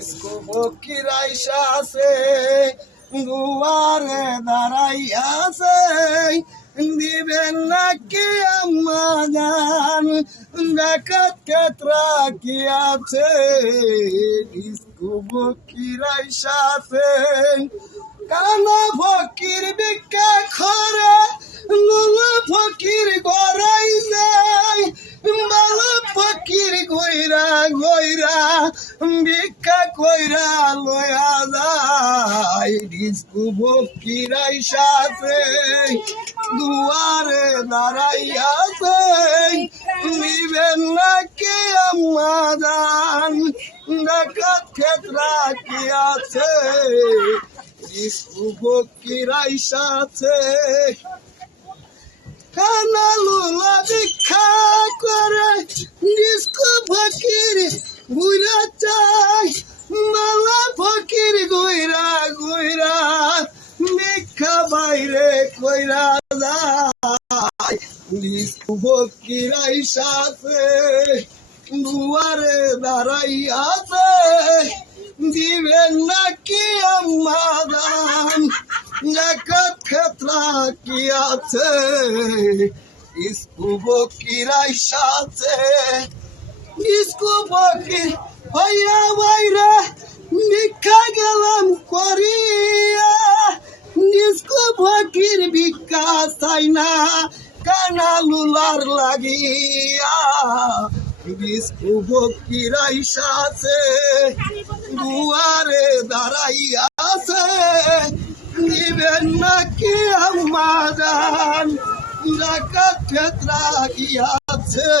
Disco ফকির আইসা আছে দুয়ারে দাঁড়াইয়াছে দিবেন নাকি আম্মা জান ডাকাত ক্ষেত্রা কি আছে ডিস্কো ফকির আইসা আছে কানা ফকির ভিক্ষা করে লুলা ফকির গড়াই যায় বালা ফকির গইরা গইরা ভিক্ষা কইরা লয়া যায় ডিস্কো ফকির আইসা আছে দুয়ারে দাঁড়াইয়াছে নিবেন নাকি আম্মা জান ডাকাত ক্ষেত্রা কি আছে ডিস্কো ফকির আইসা আছে কানা লুলা ভিক্ষা করে ডিস্কো ফকির ঘুরা চায় মালা ফকির গইরা গইরা ভিক্ষা বাইরে কইরা যায় ডিস্কো ফকির আইসা আছে দুয়ারে দাঁড়াইয়াছে দিবেন নাকি আম্মা জান ডাকাত ক্ষেত্রা কি আছে ডিস্কো ফকির আইসা আছে ডিস্কো ফকির হইয়া বাইরে ভিক্ষা গেলাম করিয়া ডিস্কো ফকির ভিক্ষা চাই না কানা লুলার লাগিয়া ডিস্কো ফকির আইসা আছে দুয়ারে দাঁড়াইয়াছে দিবেন নাকি আম্মা জান ডাকাত ক্ষেত্রা কি আছে।